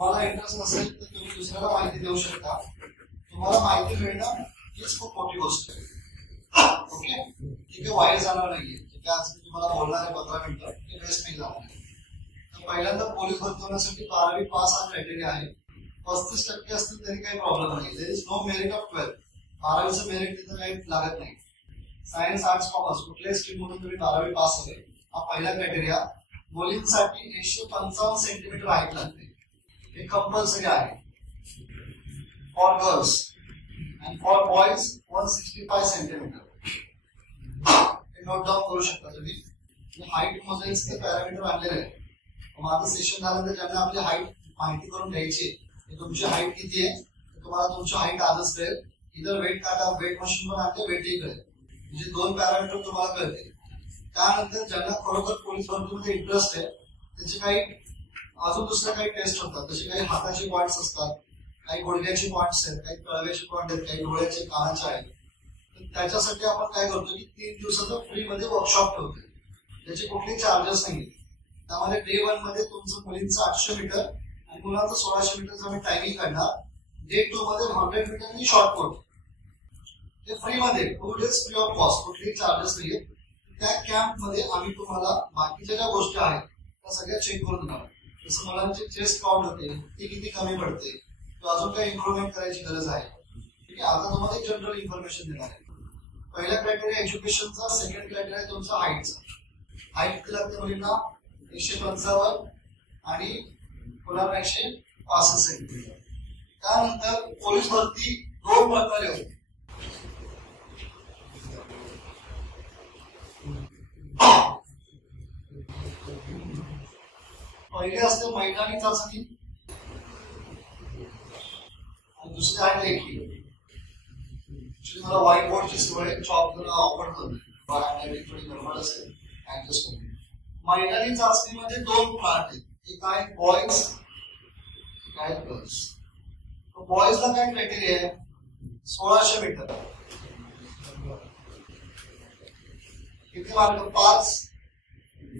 तुम्हाला इंटरेस्ट नसेल तर तुम्ही दुसऱ्याला माहिती देऊ शकता. तुम्हाला माहिती मिळणं हीच खूप मोठी गोष्ट आहे. ओके, ठीक आहे. वाईट जाणार नाहीये. ठीक आहे, आज मी तुम्हाला बोलणार आहे 15 मिनिटं, ते वेस्ट नाही जाणार. तर पहिल्यांदा पोलीस भरती होण्यासाठी 12वी पास हा क्रायटेरिया आहे. 35% असतील तरी काही प्रॉब्लेम नाही. There is no merit of 12. 12वीचं मेरिट तिथं काही लागत नाही. सायन्स, आर्ट्स, कॉमर्स कुठल्याही स्ट्रीम मधून तुम्ही 12वी पास हवे, हा पहिला क्रायटेरिया. मुलींसाठी 155 सेंटीमीटर हाईट लागते, हे कंपल्सरी आहे for girls, and for boys 165 centimetre. हे नोट डाऊन करू शकता तुम्ही. हाईट मोजायचे पॅरामीटर आणलेले आहे. माझं सेशन झाल्यानंतर ज्यांना आपली हाईट माहिती करून घ्यायची, तुमची हाईट किती आहे तुम्हाला तुमची हाईट आजच कळेल. इतर वेट काटा, वेट मशीन पण आणते, वेटही कळेल. म्हणजे 2 पॅरामीटर तुम्हाला कळते. त्यानंतर ज्यांना खरोखर पोलीस भरतीमध्ये इंटरेस्ट आहे त्याचे काही अजून दुसऱ्या काही टेस्ट होतात. जसे काही हाताचे पॉइंट्स असतात, काही गुडघ्याचे पॉइंट्स आहेत, काही तळव्याचे पॉइंट आहेत, काही डोळ्याचे, कानाचे आहेत. तर त्याच्यासाठी आपण काय करतो की 3 दिवसाचं फ्रीमध्ये वर्कशॉप ठेवतो. त्याचे कुठलेही चार्जेस नाही. त्यामध्ये डे 1 मध्ये तुमचं मुलींचं 800 मीटर आणि मुलांचं 1600 मीटरचं आम्ही टायमिंग काढणार. डे 2 मध्ये 100 मीटर आणि शॉर्टपुट, ते फ्रीमध्ये 2 डेज फ्री ऑफ कॉस्ट, कुठलेही चार्जेस नाहीये. त्या कॅम्प मध्ये आम्ही तुम्हाला बाकीच्या ज्या गोष्टी आहेत त्या सगळ्या चेक करून देणार. जसं मुलांची चेस्ट काउंट होते, ती किती कमी पडते, किंवा अजून काही इम्प्रुव्हमेंट करायची गरज आहे. ठीक आहे, आता तुम्हाला एक जनरल इन्फॉर्मेशन देणार आहे. पहिला क्रायटेरिया एज्युकेशनचा, सेकंड क्रायटेरिया तुमचा हाईटचा. हाईट किती लागते मुलींना? 155 आणि मुलांना 165 सेंटीमीटर. त्यानंतर पोलीस भरती 2 प्रकारे होते. पहिले असते मैदानी चाचणी आणि दुसरी आहे लेखी. मला व्हाईट बोर्डची सवय, चॉक जरा आवडतो, थोडी गडबड असेल ऍडजस्ट करून. मैदानी चाचणीमध्ये 2 पार्ट आहेत. एक आहे बॉयज, एक आहे गर्ल्स. बॉयजला काय क्रायटेरिया आहे? 1600 मीटर. किती मार्क? 5,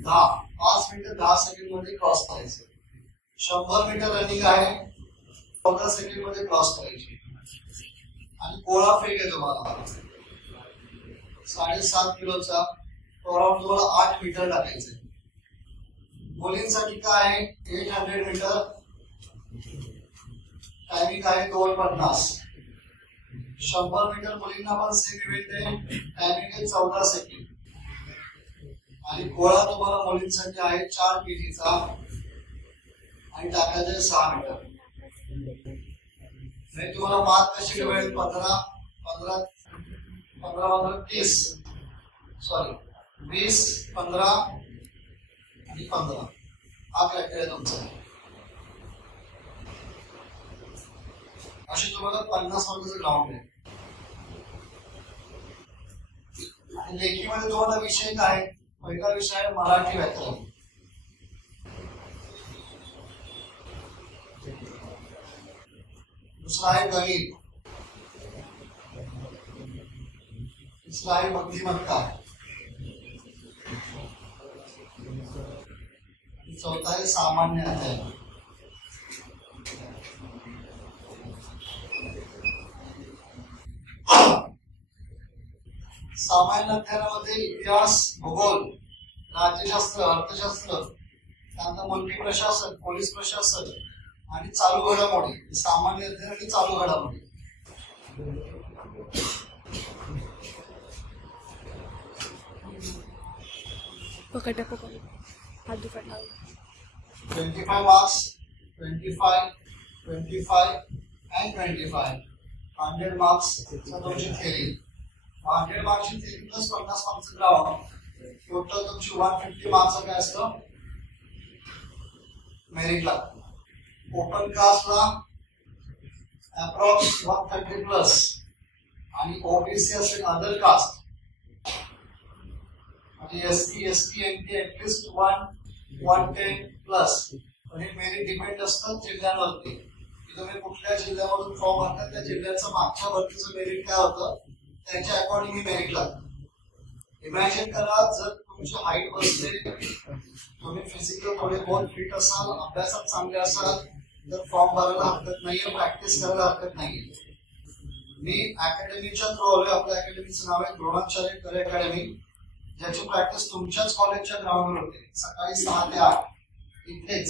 10. 5 मिनिटं 10 सेकंड मध्ये क्रॉस करायचं. 100 मीटर रनिंग आहे, 14 सेकंड मध्ये क्रॉस करायची. आणि गोळा फेक आहे तुम्हाला 7.5 किलोचा, अराउंड तुम्हाला 8 मीटर टाकायचंय. मुलींसाठी काय आहे? 800 मीटर, टायमिंग आहे 2:50. 100 मीटर मुलींना पण सेम इव्हेंट आहे, टायमिंग आहे 14 सेकंड. आणि गोळा तुम्हाला मुलींसाठी आहे 4 kgचा आणि टाकायचे 6 मीटर. नाही तुम्हाला मार्क कशी मिळेल? 15, 30, सॉरी 20, 15 आणि 15. हा क्रायटेरिया तुमचा आहे. अशी तुम्हाला 50 मार्काचं ग्राउंड आहे. आणि लेखीमध्ये तुम्हाला विषय काय? पहिला विषय आहे मराठी व्याकरण. दुसरा आहे गणित. तिसरा आहे बुद्धिमत्ता. चौथा आहे सामान्य अध्ययन. सामान्य अध्ययनामध्ये इतिहास, भूगोल, राज्यशास्त्र, अर्थशास्त्र, त्यानंतर मुलकी प्रशासन, पोलीस प्रशासन आणि चालू घडामोडी. सामान्य अध्ययन आणि चालू घडामोडी. पकड हात दुखत 25 मार्क्स, 25, 25 and 25. 100 मार्क्स तुमची थेरी. 100 मार्क्सची थेरी प्लस 50 मार्क्सचं ग्राउंड. टोटल तुमची 150 मार्क्सचं काय असतं? मेरिटला. ओपन कास्टला अप्रॉक्स 130 प्लस आणि ओबीसी असेल अदर कास्ट आणि SC, ST, NT at least 110 plus. पण हे मेरिट डिपेंड असतं जिल्ह्यांवरती. तुम्ही कुठल्या जिल्ह्यामधून फॉर्म भरतात त्या जिल्ह्याचं मागच्या भरतीचं मेरिट काय होतं त्याच्या अकॉर्डिंग मेरिट लागतं. इमॅजिन करा जर तुमची हाईट बसते, तुम्ही फिजिकल थोडे बहुत फिट असाल, अभ्यासात चांगले असाल, तर फॉर्म भरायला हरकत नाहीये, प्रॅक्टिस करायला हरकत नाहीये. मी अकॅडमीच्या थ्रू आलोय. आपल्या अकॅडमीचं नाव आहे द्रोणाचार्य करे अकॅडमी, ज्याची प्रॅक्टिस तुमच्याच कॉलेजच्या ग्राउंडवर होते. सकाळी 6 ते 8 इथेच.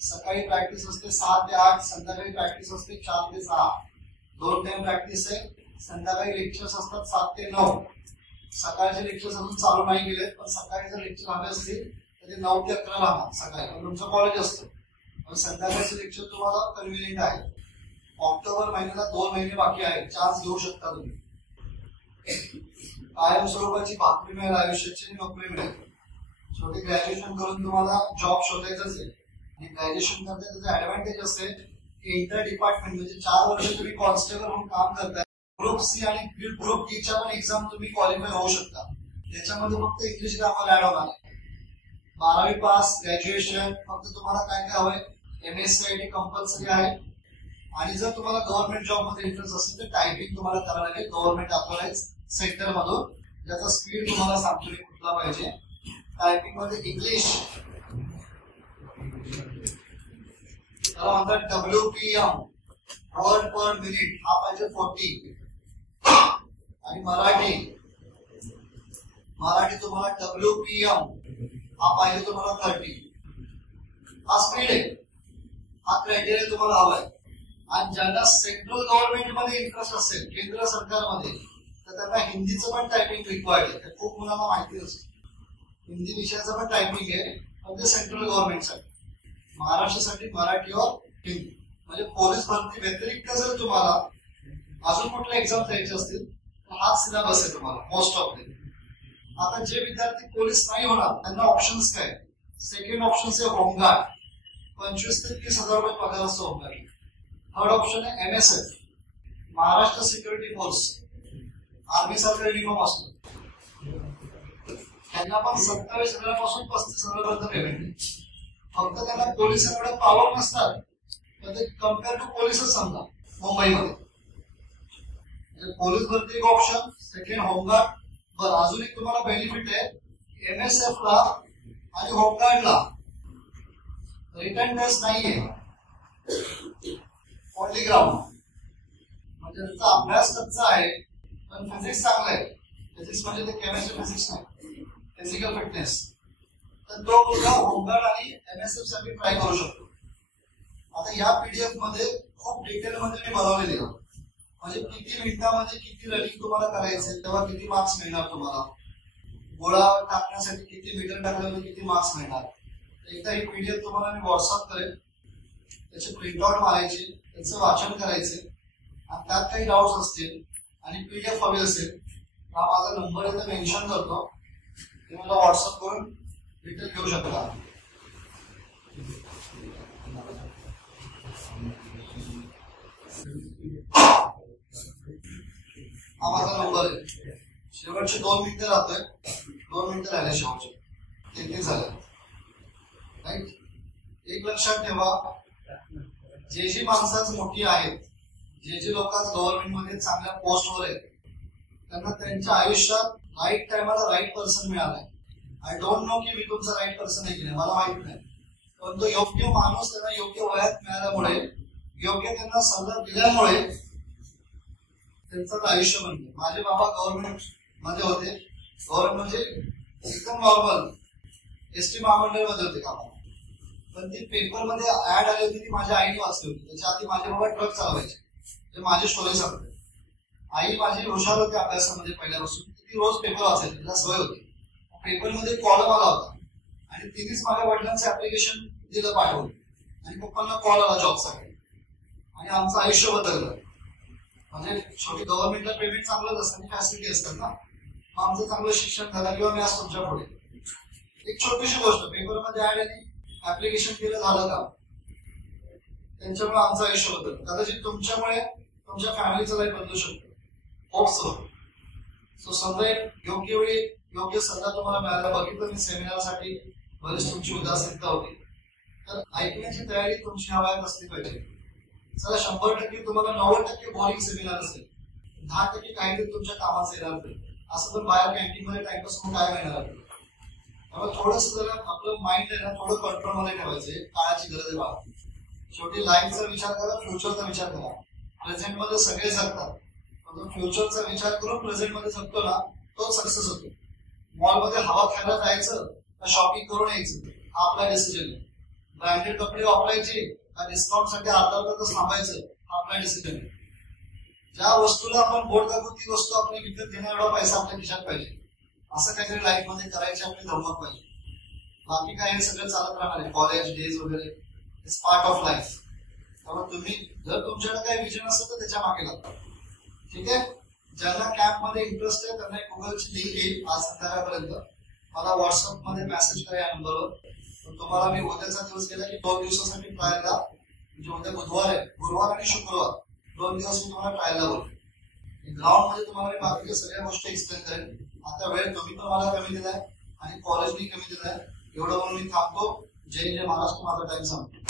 सकाळी प्रॅक्टिस असते 6 ते 8, संध्याकाळी प्रॅक्टिस असते 4 ते 6. 2 टाइम प्रॅक्टिस आहे. संध्याकाळी लेक्चर्स असतात 7 ते 9. सकाळचे लेक्चर्स अजून चालू नाही गेलेत, पण सकाळी जर लेक्चर आले असतील तर ते 9 ते 11 राहणार सकाळी, पण तुमचं कॉलेज असतं. पण संध्याकाळचे लेक्चर तुम्हाला कन्व्हिनियंट आहे. ऑक्टोबर महिन्याला 2 महिने बाकी आहेत, चान्स घेऊ शकता तुम्ही. कायमस्वरूपाची भाकरी मिळेल, आयुष्याची नोकरी मिळेल. शेवटी ग्रॅज्युएशन करून तुम्हाला जॉब शोधायचाच आहे. आणि ग्रॅज्युएशन करता त्याचा ऍडव्हान्टेज असेल की इंटर डिपार्टमेंट म्हणजे 4 वर्ष तुम्ही कॉन्स्टेबल म्हणून काम करताय. ग्रुप सी आणि ग्रुप डी च्या पण एक्झाम तुम्ही क्वालिफाय होऊ शकता. त्याच्यामध्ये फक्त इंग्लिश ग्रामर ऍड होणार आहे. 12वी पास, ग्रॅज्युएशन, फक्त तुम्हाला काय काय हवंय, MSc कंपल्सरी आहे. आणि जर तुम्हाला गव्हर्नमेंट जॉब मध्ये इंटरेस्ट असेल तर टायपिंग तुम्हाला करावं लागेल गव्हर्नमेंट अप्लाइज सेक्टर मधून. ज्याचा स्पीड तुम्हाला सांगतो मी कुठला पाहिजे. टायपिंग मध्ये इंग्लिश त्याला म्हणतात WPM वर्ड पर मिनिट, हा पाहिजे 40. आणि मराठी तुम्हाला WPM हा पाहिजे तुम्हाला 30. हा स्पीड आहे, हा क्रायटेरिया तुम्हाला हवाय. आणि ज्यांना सेंट्रल गव्हर्नमेंट मध्ये इंटरेस्ट असेल, केंद्र सरकारमध्ये, तर त्यांना हिंदीचं पण टायपिंग रिक्वायर्ड आहे. खूप मुलांना माहिती असते हिंदी विषयाचं पण टायपिंग आहे, पण ते सेंट्रल गव्हर्नमेंटसाठी. महाराष्ट्रासाठी मराठी और हिंदी. म्हणजे पोलीस भरती व्यतिरिक्त जर तुम्हाला अजून कुठल्या एक्झाम द्यायचे असतील तर हाच सिलेबस आहे तुम्हाला मोस्ट ऑफ द. आता जे विद्यार्थी पोलीस नाही होणार त्यांना ऑप्शन्स काय? सेकंड ऑप्शन आहे होमगार्ड, 25 ते 30,000 रुपये पगार असतो होमगार्ड. थर्ड ऑप्शन आहे MSF, Maharashtra security force, army सारखा युनिफॉर्म असतो. त्यांना पण 27,000 पासून 35,000 पर्यंत पेमेंट आहे. फक्त त्यांना पोलिसांकडे पॉवर नसतात, तर ते कम्पेअर टू पोलिसच समजा मुंबईमध्ये. पोलीस भरती एक ऑप्शन, सेकंड होमगार्ड. बरं, अजून एक तुम्हाला बेनिफिट आहे, MSF ला आणि होमगार्डला रिटर्न टेस्ट नाहीये, ओनली ग्राउंड. म्हणजे त्याचा अभ्यास कच्चा आहे पण फिजिक्स चांगला आहे. फिजिक्स म्हणजे ते केमिस्ट्री फिजिक्स नाही, फिजिकल फिटनेस. तर तो मुलगा होमगार्ड आणि MSF साठी ट्राय करू शकतो. आता या PDF मध्ये खूप डिटेल मध्ये मी बनवलेली आहे. म्हणजे किती मिनिटांमध्ये किती रनिंग तुम्हाला करायचंय, तेव्हा किती मार्क्स मिळणार तुम्हाला, गोळा टाकण्यासाठी किती मीटर टाकल्यावर किती मार्क्स मिळणार. एकदा ही PDF तुम्हाला मी व्हॉट्सअप करेन, त्याचे प्रिंटआउट मारायचे, त्याचं वाचन करायचे. आणि त्यात काही डाऊट्स असतील आणि PDF हवी असेल हा माझा नंबर इथे मेन्शन करतो, ते मला व्हॉट्सअप करून डिटेल घेऊ शकता. हा माझा नंबर आहे. शेवटचे 2 मिनिटं राहतोय, 2 मिनिटं राहिले शेवटचे, 3 झाले. राईट. एक लक्षात ठेवा, जी माणसं मोठी आहेत, जे लोक गव्हर्नमेंट मध्ये चांगल्या पोस्टवर आहेत, त्यांना त्यांच्या आयुष्यात राईट टायमाला राईट पर्सन मिळालाय. आय डोंट नो की मी तुमचा राईट पर्सन आहे की नाही, मला माहित नाही. पण तो योग्य माणूस त्यांना योग्य वयात मिळाल्यामुळे, योग्य त्यांना सल्ला दिल्यामुळे त्यांचं आयुष्य बनलं. माझे बाबा गव्हर्नमेंट मध्ये होते. गव्हर्नमेंट म्हणजे एकदम नॉर्मल ST महामंडळ मध्ये होते कामाला. पण ती पेपर मध्ये ऍड आली होती ती माझ्या आईने वाचली होती. त्याच्या आधी माझे बाबा ट्रक चालवायचे. ते माझे स्टोरी सांगते. आई माझी हुशार होती अभ्यासामध्ये पहिल्यापासून, ती रोज पेपर वाचायची, तिला सवय होती. पेपरमध्ये कॉलम आला होता आणि तिनेच माझ्या वडिलांचं ऍप्लिकेशन दिलं पाठवून आणि पप्पांना कॉल आला जॉबसाठी आणि आमचं आयुष्य बदललं. म्हणजे छोटी गव्हर्नमेंटला पेमेंट चांगलंच असतं आणि फॅसिलिटी असतात ना, मग आमचं चांगलं शिक्षण झालं किंवा मी आज तुमच्या पुढे. एक छोटीशी गोष्ट, पेपरमध्ये ऍड आणि ऍप्लिकेशन केलं झालं का, त्यांच्यामुळे आमचं आयुष्य बदललं. कदाचित तुमच्यामुळे तुमच्या फॅमिलीचं लाईफ बदलू शकतो. होप सो समजा योग्य वेळी योग्य सल्ला तुम्हाला मिळाला. बघितलं मी सेमिनारसाठी बरीच तुमची उदासीनता होती, तर ऐकण्याची तयारी तुमची हवायत असली पाहिजे. चला 100% तुम्हाला 90% बोरिंग सेमिनार असेल, 10% काहीतरी तुमच्या कामाचं येणार नाही. असं तर बाहेर कॅन्टीन मध्ये टाइमपास करून काय मिळणार आहे. त्यामुळे थोडंसं जरा आपलं माइंड आहे ना थोडं कंट्रोलमध्ये ठेवायचंय. काळाची गरज आहे बाळा. शेवटी लाईफचा विचार करा, फ्युचरचा विचार करा. प्रेझेंट मध्ये सगळे जगतात, पण फ्युचरचा विचार करून प्रेझेंट मध्ये जगतो ना, तोच सक्सेस होतो. मॉलमध्ये हवा खायला जायचं का शॉपिंग करून यायचं, हा आपला डिसिजन आहे. ब्रँडेड कपडे वापरायचे का डिस्काउंट साठी अर्धा तास थांबायचं, हा आपला डिसिजन आहे. ज्या वस्तूला आपण बोट दाखवू ती वस्तू आपली विकत घेण्या एवढा पैसा आपल्या खिशात पाहिजे. असं काहीतरी लाईफ मध्ये करायची आपली धमक पाहिजे. बाकी काय हे सगळं चालत राहणार आहे, कॉलेज डेज वगैरे, इट्स पार्ट ऑफ लाईफ. त्यामुळे तुम्ही जर तुमच्याकडे काही विजन असेल तर त्याच्या मागे लागता. ठीक आहे. ज्यांना कॅम्प मध्ये इंटरेस्ट आहे त्यांना गुगलची लिंक येईल आज संध्याकाळपर्यंत. मला व्हॉट्सअप मध्ये मेसेज करा या नंबरवर. तुम्हाला मी उद्याचा दिवस गेला की 2 दिवसासाठी ट्रायलला, म्हणजे उद्या बुधवार आहे, गुरुवार आणि शुक्रवार 2 दिवस मी तुम्हाला ट्रायलला बोलतो. ग्राउंड मध्ये तुम्हाला मी बाकीच्या सगळ्या गोष्टी एक्सप्लेन करेन. आता वेळ तुम्ही पण मला कमी दिलाय आणि कॉलेजनी कमी दिलाय, एवढं म्हणून मी थांबतो. जय जय महाराष्ट्र. माझा टाइम संपतो.